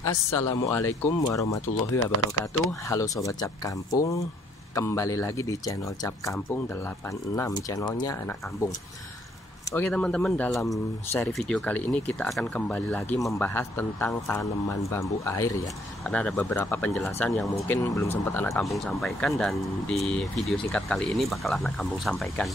Assalamualaikum warahmatullahi wabarakatuh. Halo Sobat Cap Kampung, kembali lagi di channel Cap Kampung 86, channelnya anak kampung. Oke teman-teman, dalam seri video kali ini kita akan kembali lagi membahas tentang tanaman bambu air ya. Karena ada beberapa penjelasan yang mungkin belum sempat anak kampung sampaikan, dan di video singkat kali ini bakal anak kampung sampaikan.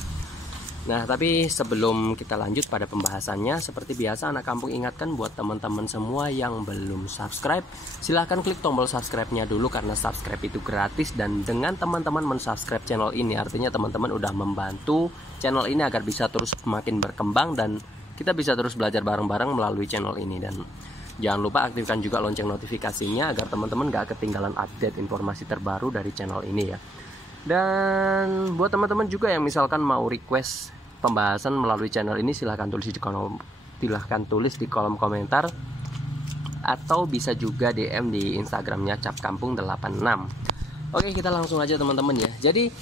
Nah, tapi sebelum kita lanjut pada pembahasannya, seperti biasa anak kampung ingatkan buat teman-teman semua yang belum subscribe, silahkan klik tombol subscribe-nya dulu, karena subscribe itu gratis. Dan dengan teman-teman mensubscribe channel ini, artinya teman-teman udah membantu channel ini agar bisa terus semakin berkembang dan kita bisa terus belajar bareng-bareng melalui channel ini. Dan jangan lupa aktifkan juga lonceng notifikasinya agar teman-teman gak ketinggalan update informasi terbaru dari channel ini ya. Dan buat teman-teman juga yang misalkan mau request pembahasan melalui channel ini, silahkan tulis di kolom komentar, atau bisa juga DM di Instagramnya Cap Kampung 86. Oke, kita langsung aja teman-teman ya. Jadi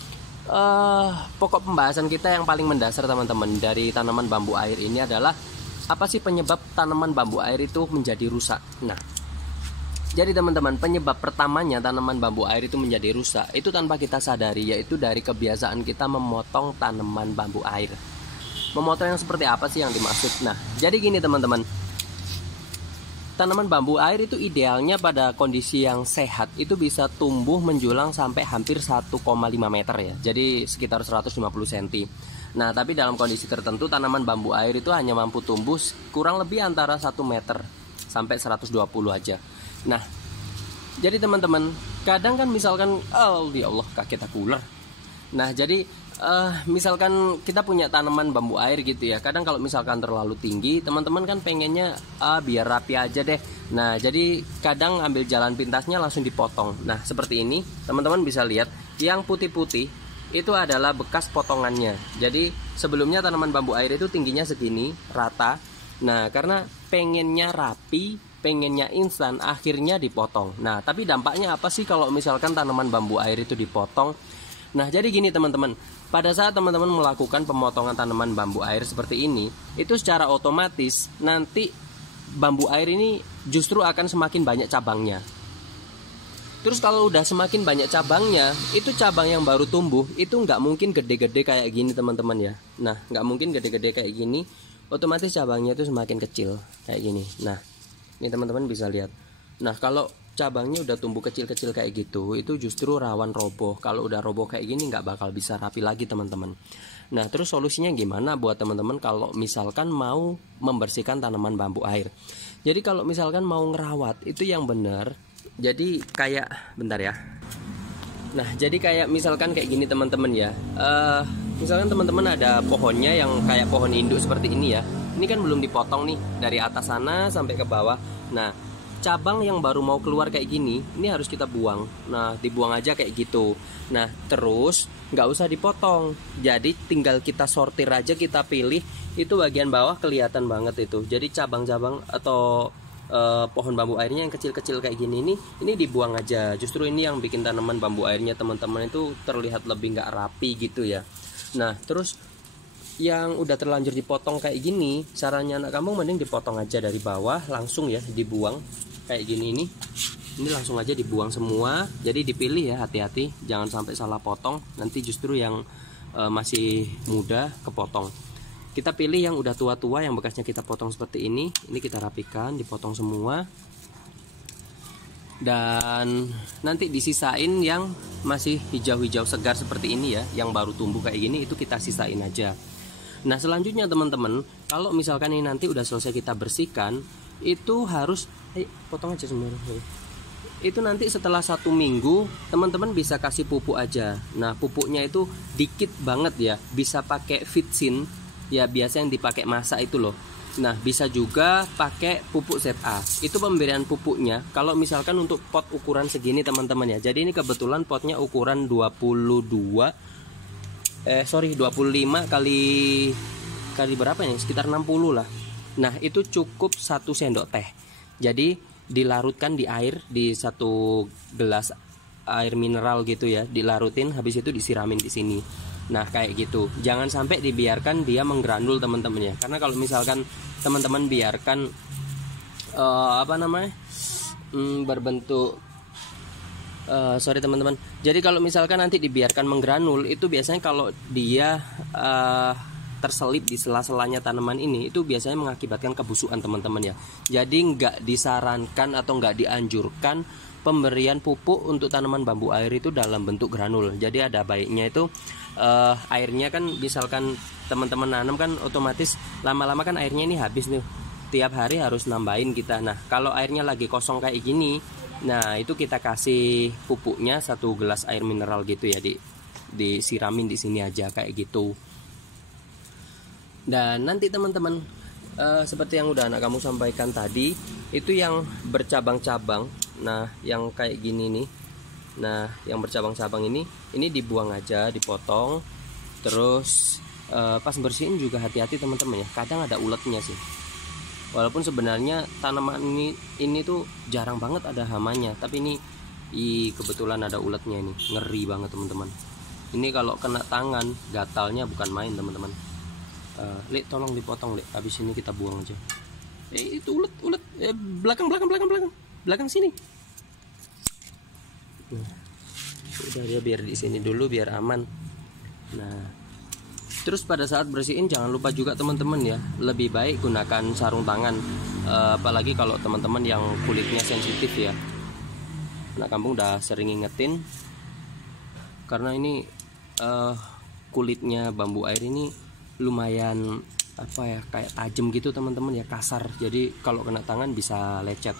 pokok pembahasan kita yang paling mendasar teman-teman dari tanaman bambu air ini adalah apa sih penyebab tanaman bambu air itu menjadi rusak. Nah, jadi teman-teman, penyebab pertamanya tanaman bambu air itu menjadi rusak itu tanpa kita sadari, yaitu dari kebiasaan kita memotong tanaman bambu air. Memotong yang seperti apa sih yang dimaksud? Nah, jadi gini teman-teman, tanaman bambu air itu idealnya pada kondisi yang sehat itu bisa tumbuh menjulang sampai hampir 1,5 meter ya, jadi sekitar 150 cm. Nah, tapi dalam kondisi tertentu tanaman bambu air itu hanya mampu tumbuh kurang lebih antara 1 meter sampai 120 aja. Nah, jadi teman-teman, kadang kan misalkan, ya Allah kaget aku ular. Nah, jadi misalkan kita punya tanaman bambu air gitu ya. Kadang kalau misalkan terlalu tinggi, teman-teman kan pengennya biar rapi aja deh. Nah, jadi kadang ambil jalan pintasnya langsung dipotong. Nah, seperti ini, teman-teman bisa lihat yang putih-putih itu adalah bekas potongannya. Jadi sebelumnya tanaman bambu air itu tingginya segini, rata. Nah, karena pengennya rapi, pengennya instan, akhirnya dipotong. Nah, tapi dampaknya apa sih kalau misalkan tanaman bambu air itu dipotong? Nah, jadi gini teman-teman, pada saat teman-teman melakukan pemotongan tanaman bambu air seperti ini, itu secara otomatis nanti bambu air ini justru akan semakin banyak cabangnya. Terus kalau udah semakin banyak cabangnya, itu cabang yang baru tumbuh itu nggak mungkin gede-gede kayak gini teman-teman ya. Nah, nggak mungkin gede-gede kayak gini, otomatis cabangnya itu semakin kecil kayak gini. Nah, ini teman-teman bisa lihat. Nah, kalau cabangnya udah tumbuh kecil-kecil kayak gitu, itu justru rawan roboh. Kalau udah roboh kayak gini nggak bakal bisa rapi lagi teman-teman. Nah, terus solusinya gimana buat teman-teman kalau misalkan mau membersihkan tanaman bambu air? Jadi kalau misalkan mau ngerawat itu yang benar. Jadi kayak, bentar ya. Nah, jadi kayak misalkan kayak gini teman-teman ya. Misalkan teman-teman ada pohonnya yang kayak pohon induk seperti ini ya. Ini kan belum dipotong nih dari atas sana sampai ke bawah. Nah, cabang yang baru mau keluar kayak gini, ini harus kita buang. Nah, dibuang aja kayak gitu. Nah, terus nggak usah dipotong. Jadi tinggal kita sortir aja, kita pilih. Itu bagian bawah kelihatan banget itu. Jadi cabang-cabang atau pohon bambu airnya yang kecil-kecil kayak gini ini dibuang aja. Justru ini yang bikin tanaman bambu airnya teman-teman itu terlihat lebih nggak rapi gitu ya. Nah, terus yang udah terlanjur dipotong kayak gini, caranya anak kampung mending dipotong aja dari bawah langsung ya, dibuang kayak gini. Ini langsung aja dibuang semua. Jadi dipilih ya, hati-hati jangan sampai salah potong, nanti justru yang masih muda kepotong. Kita pilih yang udah tua-tua, yang bekasnya kita potong seperti ini kita rapikan, dipotong semua. Dan nanti disisain yang masih hijau-hijau segar seperti ini ya, yang baru tumbuh kayak gini itu kita sisain aja. Nah, selanjutnya teman-teman, kalau misalkan ini nanti udah selesai kita bersihkan, itu harus potong aja semua. Itu nanti setelah 1 minggu teman-teman bisa kasih pupuk aja. Nah, pupuknya itu dikit banget ya, bisa pakai Fitsin ya, biasa yang dipakai masak itu loh. Nah, bisa juga pakai pupuk ZA. Itu pemberian pupuknya kalau misalkan untuk pot ukuran segini teman-teman ya. Jadi ini kebetulan potnya ukuran 25 kali berapa ya? Sekitar 60 lah. Nah, itu cukup 1 sendok teh. Jadi dilarutkan di air, di 1 gelas air mineral gitu ya, dilarutin, habis itu disiramin di sini. Nah, kayak gitu. Jangan sampai dibiarkan dia menggranul teman-teman ya. Karena kalau misalkan teman-teman biarkan berbentuk sorry teman-teman. Jadi kalau misalkan nanti dibiarkan menggranul, itu biasanya kalau dia terselip di sela-selanya tanaman ini, itu biasanya mengakibatkan kebusukan teman-teman ya. Jadi nggak disarankan atau nggak dianjurkan pemberian pupuk untuk tanaman bambu air itu dalam bentuk granul. Jadi ada baiknya itu airnya kan, misalkan teman-teman nanam kan otomatis lama-lama kan airnya ini habis nih, tiap hari harus nambahin kita. Nah kalau airnya lagi kosong kayak gini, nah itu kita kasih pupuknya 1 gelas air mineral gitu ya, disiramin di sini aja kayak gitu. Dan nanti teman-teman seperti yang udah anak kamu sampaikan tadi, itu yang bercabang-cabang, nah yang kayak gini nih, nah yang bercabang-cabang ini dibuang aja, dipotong. Terus pas bersihin juga hati-hati teman-teman ya, kadang ada uletnya sih. Walaupun sebenarnya tanaman ini tuh jarang banget ada hamanya, tapi ini kebetulan ada uletnya, ini ngeri banget teman-teman. Ini kalau kena tangan gatalnya bukan main teman-teman. Lek tolong dipotong Lek, habis ini kita buang aja. Itu ulet belakang sini. Nah, udah dia biar di sini dulu biar aman. Nah, terus pada saat bersihin jangan lupa juga teman-teman ya, lebih baik gunakan sarung tangan, apalagi kalau teman-teman yang kulitnya sensitif ya. Nah kampung udah sering ngingetin, karena ini kulitnya bambu air ini lumayan apa ya, kayak tajam gitu teman-teman ya, kasar. Jadi kalau kena tangan bisa lecet.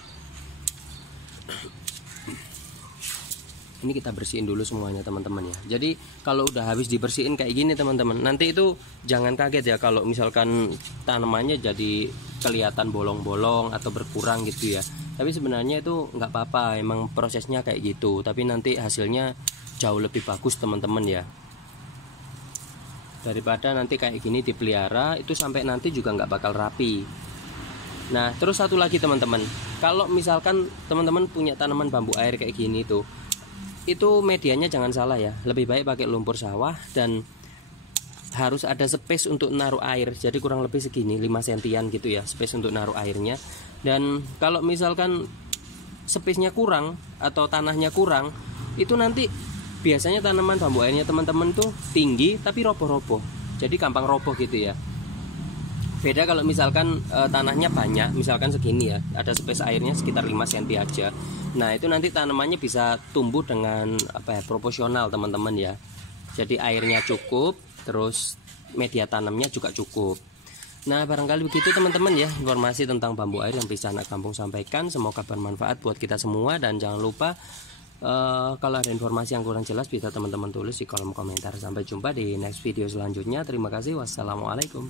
Ini kita bersihin dulu semuanya teman-teman ya. Jadi kalau udah habis dibersihin kayak gini teman-teman, nanti itu jangan kaget ya kalau misalkan tanamannya jadi kelihatan bolong-bolong atau berkurang gitu ya. Tapi sebenarnya itu nggak apa-apa, emang prosesnya kayak gitu. Tapi nanti hasilnya jauh lebih bagus teman-teman ya, daripada nanti kayak gini dipelihara itu sampai nanti juga nggak bakal rapi. Nah terus satu lagi teman-teman, kalau misalkan teman-teman punya tanaman bambu air kayak gini tuh, itu medianya jangan salah ya, lebih baik pakai lumpur sawah, dan harus ada space untuk naruh air. Jadi kurang lebih segini 5 sentian gitu ya, space untuk naruh airnya. Dan kalau misalkan space-nya kurang atau tanahnya kurang, itu nanti biasanya tanaman bambu airnya teman-teman tuh tinggi tapi roboh-roboh, jadi gampang roboh gitu ya. Beda kalau misalkan tanahnya banyak, misalkan segini ya, ada space airnya sekitar 5 cm aja. Nah itu nanti tanamannya bisa tumbuh dengan apa ya, proporsional teman-teman ya. Jadi airnya cukup, terus media tanamnya juga cukup. Nah barangkali begitu teman-teman ya, informasi tentang bambu air yang bisa anak kampung sampaikan. Semoga bermanfaat buat kita semua, dan jangan lupa kalau ada informasi yang kurang jelas bisa teman-teman tulis di kolom komentar. Sampai jumpa di next video selanjutnya. Terima kasih, wassalamualaikum.